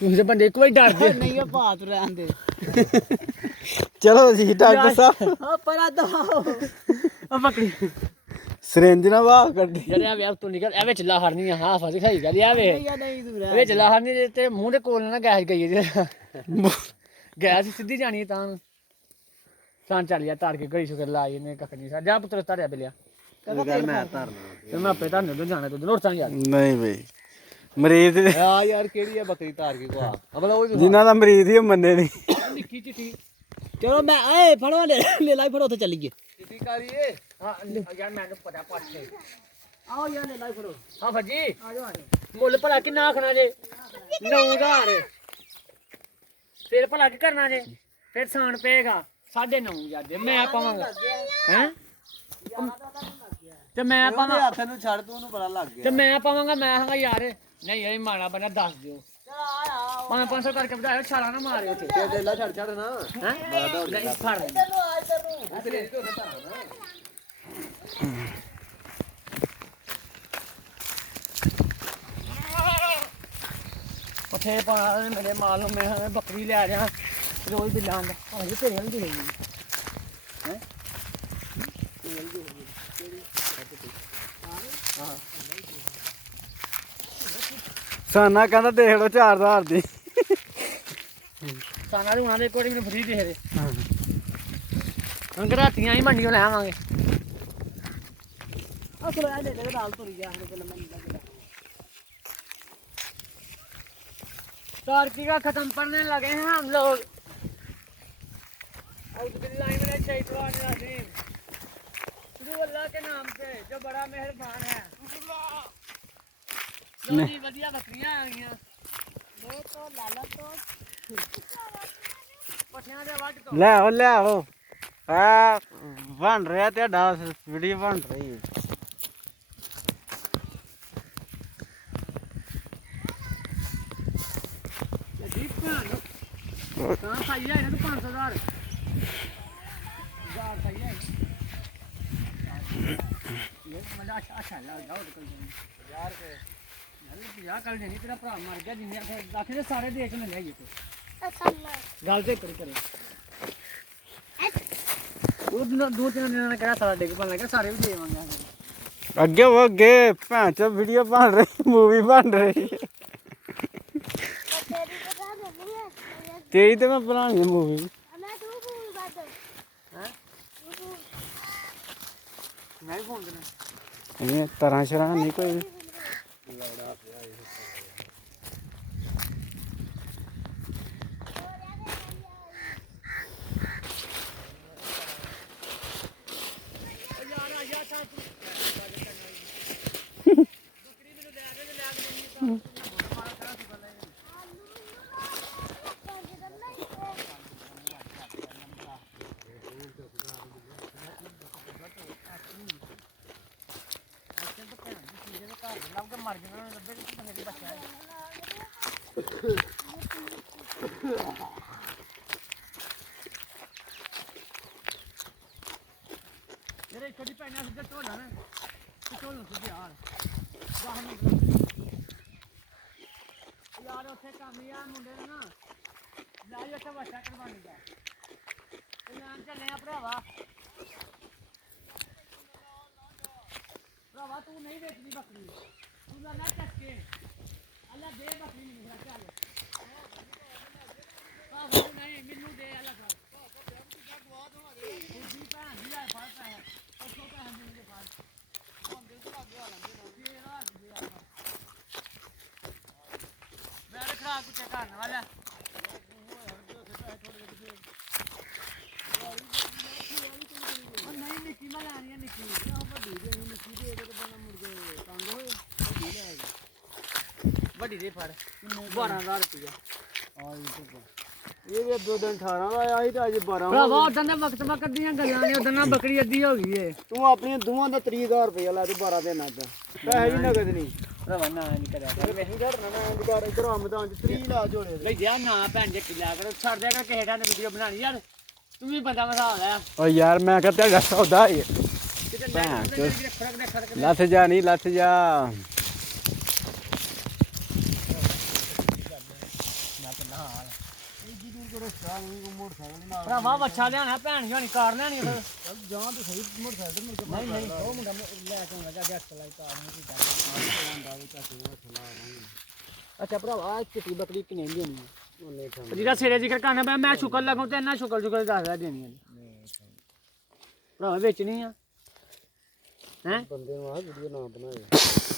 ਤੁਸੀਂ ਬੰਦੇ ਇੱਕ ਵਾਰੀ ਡਰ ਗਏ ਨਹੀਂ ਉਹ ਭਾਤ ਰਹਿਣ ਦੇ ਚਲੋ ਜੀ ਡਾਕਟਰ ਸਾਹਿਬ ਆ ਪਰਾ ਦਵਾਓ ਆ ਪਕੜੀ ਸਿਰਿੰਜ ਨਾ ਬਾਹਰ ਕੱਢੀ ਯਾਰ ਆ ਵੇ ਤੂੰ ਨਿਕਲ ਐਵੇਂ ਚੱਲਾ ਹਰਨੀ ਆ ਹਾਂ ਫਸ ਖਾਈ ਗੱਲ ਆ ਵੇ ਨਹੀਂ ਨਹੀਂ ਤੂੰ ਰਹਿ ਐਵੇਂ ਚੱਲਾ ਹਰਨੀ ਤੇ ਮੂੰਹ ਦੇ ਕੋਲ ਨਾ ਗੈਸ ਗਈ ਜੇ ਗੈਸ ਸਿੱਧੀ ਜਾਣੀ ਤਾਂ ਸਾਂ ਚੱਲ ਯਾ ਤਾਰ ਕੇ ਘੜੀ ਸ਼ੁਕਰ ਲਾਈ ਨੇ ਕੱਖ ਨਹੀਂ ਜਾ ਪੁੱਤਰ ਤਾਰਿਆ ਬਿਲਿਆ ਗੱਲ ਮੈਂ ਧਰਨਾ ਤੇ ਮੈਂ ਆਪੇ ਤੁਹਾਨੂੰ ਨੂੰ ਜਾਣਾ ਤੂੰ ਨੋਟ ਤਾਂ ਯਾਰ ਨਹੀਂ ਬਈ ਮਰੀਜ਼ ਆ ਯਾਰ ਕਿਹੜੀ ਆ ਬੱਕਰੀ ਧਾਰ ਕੇ ਕੋ ਅਬਲ ਉਹ ਜਿਨ੍ਹਾਂ ਦਾ ਮਰੀਜ਼ ਹੀ ਉਹ ਮੰਨੇ ਨਹੀਂ ਨਿੱਕੀ ਚਿੱਟੀ ਚਲੋ ਮੈਂ ਏ ਫੜਵਾ ਲੈ ਲਾਈ ਫੜੋ ਉੱਥੇ ਚੱਲੀਏ ਚਿੱਟੀ ਕਾਲੀਏ ਹਾਂ ਯਾਰ ਮੈਨੂੰ ਪਤਾ ਪਾਛੇ ਆਓ ਯਾਰ ਲੈ ਲਾਈ ਫੜੋ ਹਾਂ ਫੱਜੀ ਆ ਜਾਓ ਮੁੱਲ ਭਲਾ ਕਿੰਨਾ ਆਖਣਾ ਜੇ 9000 ਫਿਰ ਭਲਾ ਕੀ ਕਰਨਾ ਜੇ ਫਿਰ ਸਾਨ ਪਏਗਾ 9.5 ਦੇ ਮੈਂ ਪਾਵਾਂਗਾ ਹੈ ਤੇ ਮੈਂ ਪਾਵਾਂ ਹੱਥ ਨੂੰ ਛੱਡ ਤੂੰ ਉਹਨੂੰ ਬੜਾ ਲੱਗ ਗਿਆ ਤੇ ਮੈਂ ਪਾਵਾਂਗਾ ਮੈਂ ਹਾਂ ਯਾਰ ਨਹੀਂ ਇਹ ਮਾਣਾ ਬਣਾ ਦੱਸ ਦਿਓ ਚਲ ਆ 500 ਕਰਕੇ ਵਧਾਇਓ ਛਾਲਾ ਨਾ ਮਾਰਿਓ ਉੱਥੇ ਤੇ ਦੇ ਲਾ ਛੱਡ ਨਾ ਹੈ ਨਹੀਂ ਫੜ ਚਲੋ ਆ ਤੈਨੂੰ ਤੇਰੇ ਤੋਂ ਧਾਰਾ ਨਾ ਉੱਥੇ ਪਾ ਮੇਰੇ ਮਾਲ ਨੂੰ ਮੈਂ ਬੱਕਰੀ ਲੈ ਜਾ ਰੋਜ਼ ਦੀ ਲਾਂ ਦਾ ਹਾਂ ਤੇਰੇ ਨਾਲ ਦੀ ਹੈਗੀ ਹੈ ਸਾਨਾ ਕਹਿੰਦਾ ਦੇਖ ਲਓ 4000 ਦੀ ਸਾਨਾ ਦੇ ਉਹਨਾਂ ਦੇ ਕੋਲ ਮੈਨੂੰ ਫਰੀ ਦੇ ਦੇ ਹੁਣ ਘਰਾਤੀਆਂ ਹੀ ਮੰਡੀਆਂ ਲੈ ਆਵਾਂਗੇ ਅਸਲ ਆ ਲੈ ਲੈ ਦਾਲ ਤੁਰੀ ਜਾ ਹਲੇ ਮੈਂ ਲੱਗਦਾ तारकी का खत्म पड़ने लगे हैं हम लोग अल्लाह के नाम से जो बड़ा मेहरबान है बढ़िया बकरियां आ गई तो लाला तो पठियां दे वट तो ਲੈ ਆਓ ਆ ਬਣ ਰਿਹਾ ਤੁਹਾਡਾ ਵੀਡੀਓ ਬਣ ਰਹੀ ਹੈ कहाँ सही है ना तो 500,000 सही है मतलब अच्छा लग जाओ यार के यार कल नहीं तेरा भरा मर गया जिन्हें आखिर सारे देश में ले गए गल तो करी करे दो तीन दिन ने कहा सारा डिग बन लगा सारे भी देवांगे ਅੱਗੇ ਉਹ ਅੱਗੇ ਭੈਣ ਚ ਵੀਡੀਓ ਬਣ ਰਹੀ ਮੂਵੀ ਬਣ ਰਹੀ ਤੇਰੀ ਤੇ ਮੈਂ ਬਣਾਣੀ ਮੂਵੀ मैं फोन करना ਇਹ ਤਰ੍ਹਾਂ ਸ਼ਰਾਂ ਨਹੀਂ ਕੋਈ मर गया मेरे छोटी भैन सीधा ढोला ना ढोल सीधे यार यार उत्थे काम यार मुंडे ना लाई उत्थे बच्चा करवाने का नाम चले भरावा भरावा तू नहीं बेचनी बकरी तू ना चक्के अल्लाह दे बकरी नहीं चल नहीं मैनू दे अल्लाह कुछ करने वाला नहीं निक्की मैं लैनी है निक्की बड़ी दे फड़ 12,000 रुपया ਇਹ ਵੀ 2 ਦਿਨ 18 ਦਾ ਆਇਆ ਸੀ ਤੇ ਅੱਜ 12 ਭਰਾਵਾ ਉਦੋਂ ਦੇ ਵਕਤ ਦੀਆਂ ਗੱਲਾਂ ਨੇ ਉਦੋਂ ਨਾ ਬੱਕਰੀ ਅੱਧੀ ਹੋ ਗਈ ਏ ਤੂੰ ਆਪਣੀਆਂ ਦੋਵਾਂ ਦਾ 30,000 ਰੁਪਇਆ ਲੈ ਤੂੰ 12 ਦੇਣਾ ਤੇ ਪੈਸੇ ਵੀ ਨਗਦ ਨਹੀਂ ਭਰਾਵਾ ਨਾ ਨਹੀਂ ਕਰਿਆ ਤੇ ਨਹੀਂ ਘਟਣਾ ਮੈਂ ਇੰਦਕਾਰ ਇਧਰ ਆਮਦਾਨ ਚ 30 ਲਾ ਜੋੜੇ ਦੇ ਬਈ ਯਾ ਨਾ ਭੈਣ ਜੇ ਕਿਲਿਆ ਕਰੋ ਛੱਡ ਦਿਆ ਕਰ ਕਿਸੇ ਦਾ ਵੀਡੀਓ ਬਣਾਣੀ ਯਾਰ ਤੂੰ ਵੀ ਬੰਦਾ ਮਸਾ ਲੈ ਓ ਯਾਰ ਮੈਂ ਕਿਹਾ ਤੇਰਾ ਸੌਦਾ ਹੀ ਕਿਤੇ ਭੈਣ ਲੱਥ ਜਾ ਨਹੀਂ ਲੱਥ ਜਾ ਜੀ ਦੂਰ ਕਰੋ ਸਟਾਰ ਨੂੰ ਮੋਟਰਸਾਈਕਲ ਨਾਲ ਭਰਾਵਾ ਵੱਛਾ ਲਿਆਣਾ ਭੈਣ ਜੀ ਹੋਣੀ ਕਾਰ ਲੈਣੀ ਫਿਰ ਜਾਂ ਤਾਂ ਸਹੀ ਮੋਟਰਸਾਈਕਲ ਮਿਲ ਕੇ ਨਹੀਂ ਨਹੀਂ ਉਹ ਮੁੰਡਾ ਲੈ ਕੇ ਆਉਂਦਾ ਜਾਂ ਅੱਖ ਲਾਈ ਕਾਰ ਨਹੀਂ ਕੋਈ ਆਂਦਾ ਵੀ ਚਾਚੇ ਨੂੰ ਹੱਥ ਲਾ ਆਵਾਂਗੇ ਅੱਛਾ ਭਰਾਵਾ ਚਿੱਟੀ ਬੱਕਰੀ ਕਿੰਨੇ ਦੀ ਦੇਣੀ ਉਹਨੇ ਤਾਂ ਜਿਹੜਾ ਸਿਰੇ ਜ਼ਿਕਰ ਕਰਨਾ ਮੈਂ ਸ਼ੁਕਰ ਲੱਗੂ ਤੇ ਇੰਨਾ ਸ਼ੁਕਰ ਦੱਸਦਾ ਦੇਣੀ ਹੈ ਭਰਾਵਾ ਵੇਚਣੀ ਆ ਹੈ ਬੰਦੇ ਨੂੰ ਆਹ ਵੀਡੀਓ ਨਾ ਬਣਾਏ